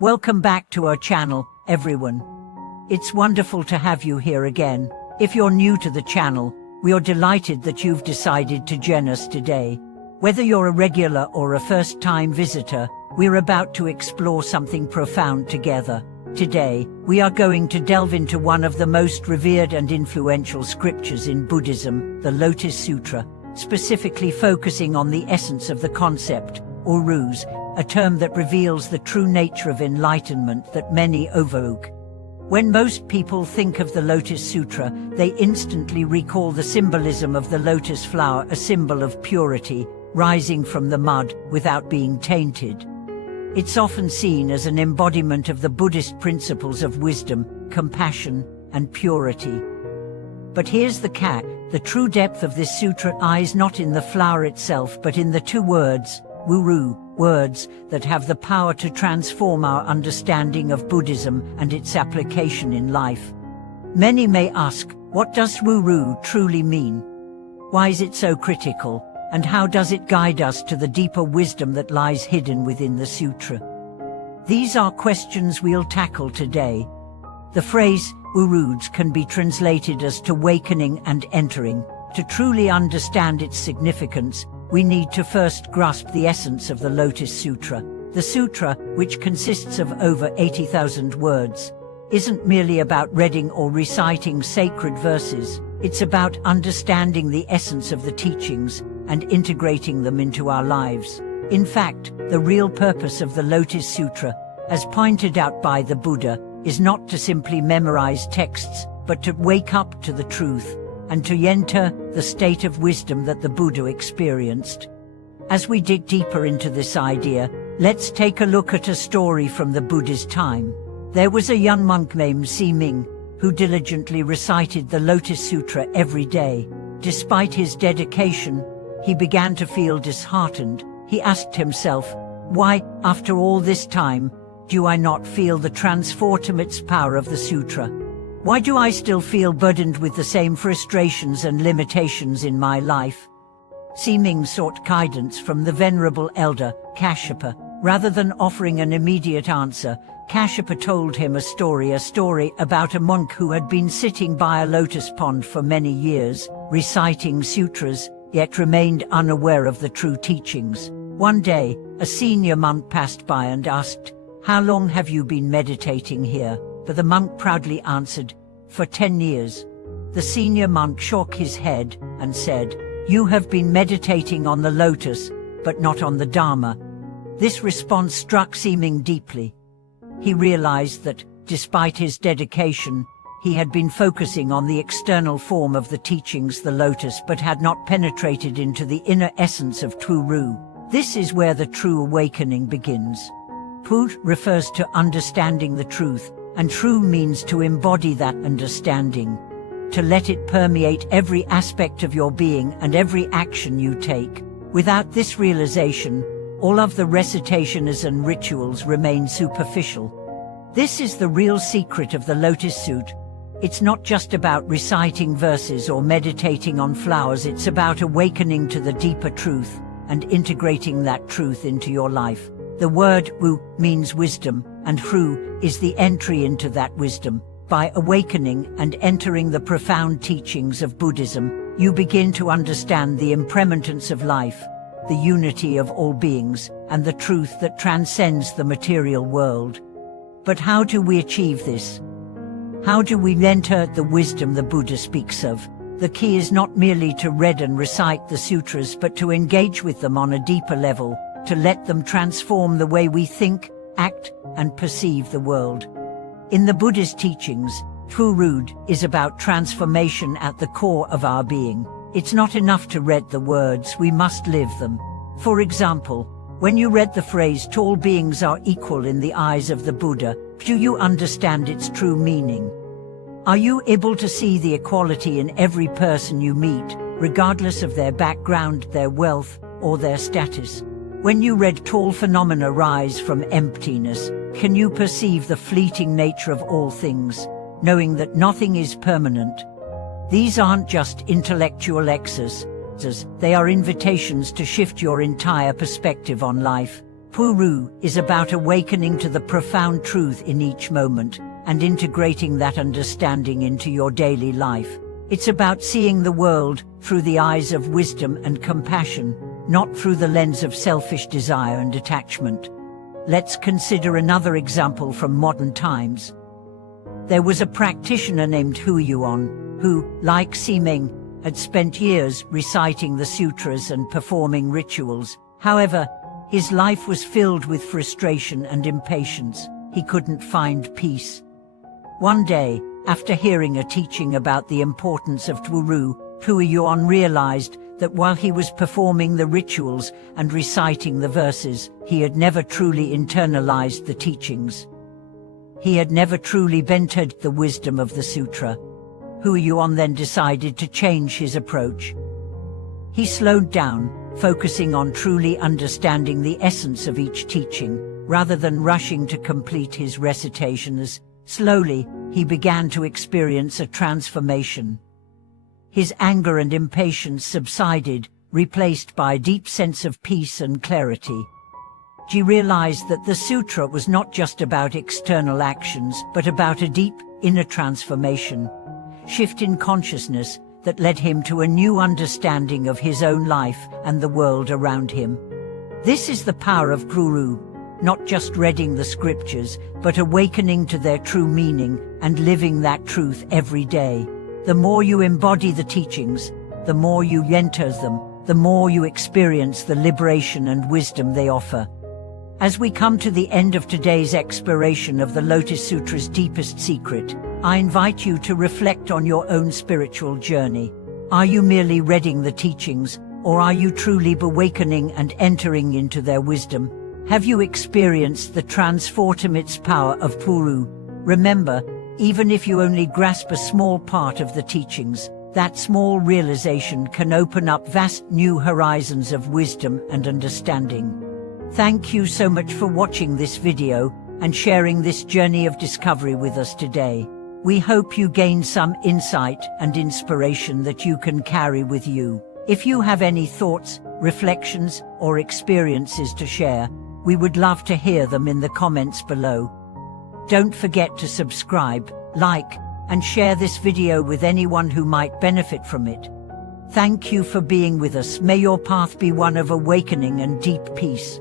Welcome back to our channel, everyone. It's wonderful to have you here again. If you're new to the channel, we are delighted that you've decided to join us today. Whether you're a regular or a first-time visitor, we're about to explore something profound together. Today, we are going to delve into one of the most revered and influential scriptures in Buddhism, the Lotus Sutra, specifically focusing on the essence of the concept, or ruse, a term that reveals the true nature of enlightenment that many overlook. When most people think of the Lotus Sutra, they instantly recall the symbolism of the lotus flower, a symbol of purity, rising from the mud without being tainted. It's often seen as an embodiment of the Buddhist principles of wisdom, compassion, and purity. But here's the catch: the true depth of this sutra lies not in the flower itself but in the two words, Wuru, words that have the power to transform our understanding of Buddhism and its application in life. Many may ask, what does Wuru truly mean? Why is it so critical? And how does it guide us to the deeper wisdom that lies hidden within the sutra? These are questions we'll tackle today. The phrase, Wuruds, can be translated as to awakening and entering. To truly understand its significance, we need to first grasp the essence of the Lotus Sutra. The sutra, which consists of over 80,000 words, isn't merely about reading or reciting sacred verses. It's about understanding the essence of the teachings and integrating them into our lives. In fact, the real purpose of the Lotus Sutra, as pointed out by the Buddha, is not to simply memorize texts, but to wake up to the truth and to enter the state of wisdom that the Buddha experienced. As we dig deeper into this idea, let's take a look at a story from the Buddha's time. There was a young monk named Siming, who diligently recited the Lotus Sutra every day. Despite his dedication, he began to feel disheartened. He asked himself, why, after all this time, do I not feel the transformative power of the sutra? Why do I still feel burdened with the same frustrations and limitations in my life? Siming sought guidance from the venerable elder, Kashyapa. Rather than offering an immediate answer, Kashyapa told him a story about a monk who had been sitting by a lotus pond for many years, reciting sutras, yet remained unaware of the true teachings. One day, a senior monk passed by and asked, "How long have you been meditating here?" But the monk proudly answered, "For 10 years. The senior monk shook his head and said, "You have been meditating on the lotus, but not on the Dharma." This response struck Siming deeply. He realized that, despite his dedication, he had been focusing on the external form of the teachings, the lotus, but had not penetrated into the inner essence of true Ru. This is where the true awakening begins. Pu refers to understanding the truth, and true means to embody that understanding, to let it permeate every aspect of your being and every action you take. Without this realization, all of the recitations and rituals remain superficial. This is the real secret of the Lotus Sutra. It's not just about reciting verses or meditating on flowers, it's about awakening to the deeper truth and integrating that truth into your life. The word Wu means wisdom, and Hu is the entry into that wisdom. By awakening and entering the profound teachings of Buddhism, you begin to understand the impermanence of life, the unity of all beings, and the truth that transcends the material world. But how do we achieve this? How do we enter the wisdom the Buddha speaks of? The key is not merely to read and recite the sutras, but to engage with them on a deeper level, to let them transform the way we think, act, and perceive the world. In the Buddha's teachings, true Rud is about transformation at the core of our being. It's not enough to read the words, we must live them. For example, when you read the phrase, "All beings are equal in the eyes of the Buddha," do you understand its true meaning? Are you able to see the equality in every person you meet, regardless of their background, their wealth, or their status? When you read, "All phenomena rise from emptiness," can you perceive the fleeting nature of all things, knowing that nothing is permanent? These aren't just intellectual exercises, they are invitations to shift your entire perspective on life. Puru is about awakening to the profound truth in each moment and integrating that understanding into your daily life. It's about seeing the world through the eyes of wisdom and compassion, not through the lens of selfish desire and attachment. Let's consider another example from modern times. There was a practitioner named Huiyuan who, like Siming, had spent years reciting the sutras and performing rituals. However, his life was filled with frustration and impatience. He couldn't find peace. One day, after hearing a teaching about the importance of Puru, Huiyuan realized that while he was performing the rituals and reciting the verses, he had never truly internalized the teachings. He had never truly entered the wisdom of the sutra. Huiyuan then decided to change his approach. He slowed down, focusing on truly understanding the essence of each teaching, rather than rushing to complete his recitations. Slowly, he began to experience a transformation. His anger and impatience subsided, replaced by a deep sense of peace and clarity. He realized that the sutra was not just about external actions, but about a deep, inner transformation, shift in consciousness that led him to a new understanding of his own life and the world around him. This is the power of Guru, not just reading the scriptures, but awakening to their true meaning and living that truth every day. The more you embody the teachings, the more you enter them, the more you experience the liberation and wisdom they offer. As we come to the end of today's exploration of the Lotus Sutra's deepest secret, I invite you to reflect on your own spiritual journey. Are you merely reading the teachings, or are you truly awakening and entering into their wisdom? Have you experienced the transformative power of Puru? Remember, even if you only grasp a small part of the teachings, that small realization can open up vast new horizons of wisdom and understanding. Thank you so much for watching this video and sharing this journey of discovery with us today. We hope you gained some insight and inspiration that you can carry with you. If you have any thoughts, reflections, or experiences to share, we would love to hear them in the comments below. Don't forget to subscribe, like, and share this video with anyone who might benefit from it. Thank you for being with us. May your path be one of awakening and deep peace.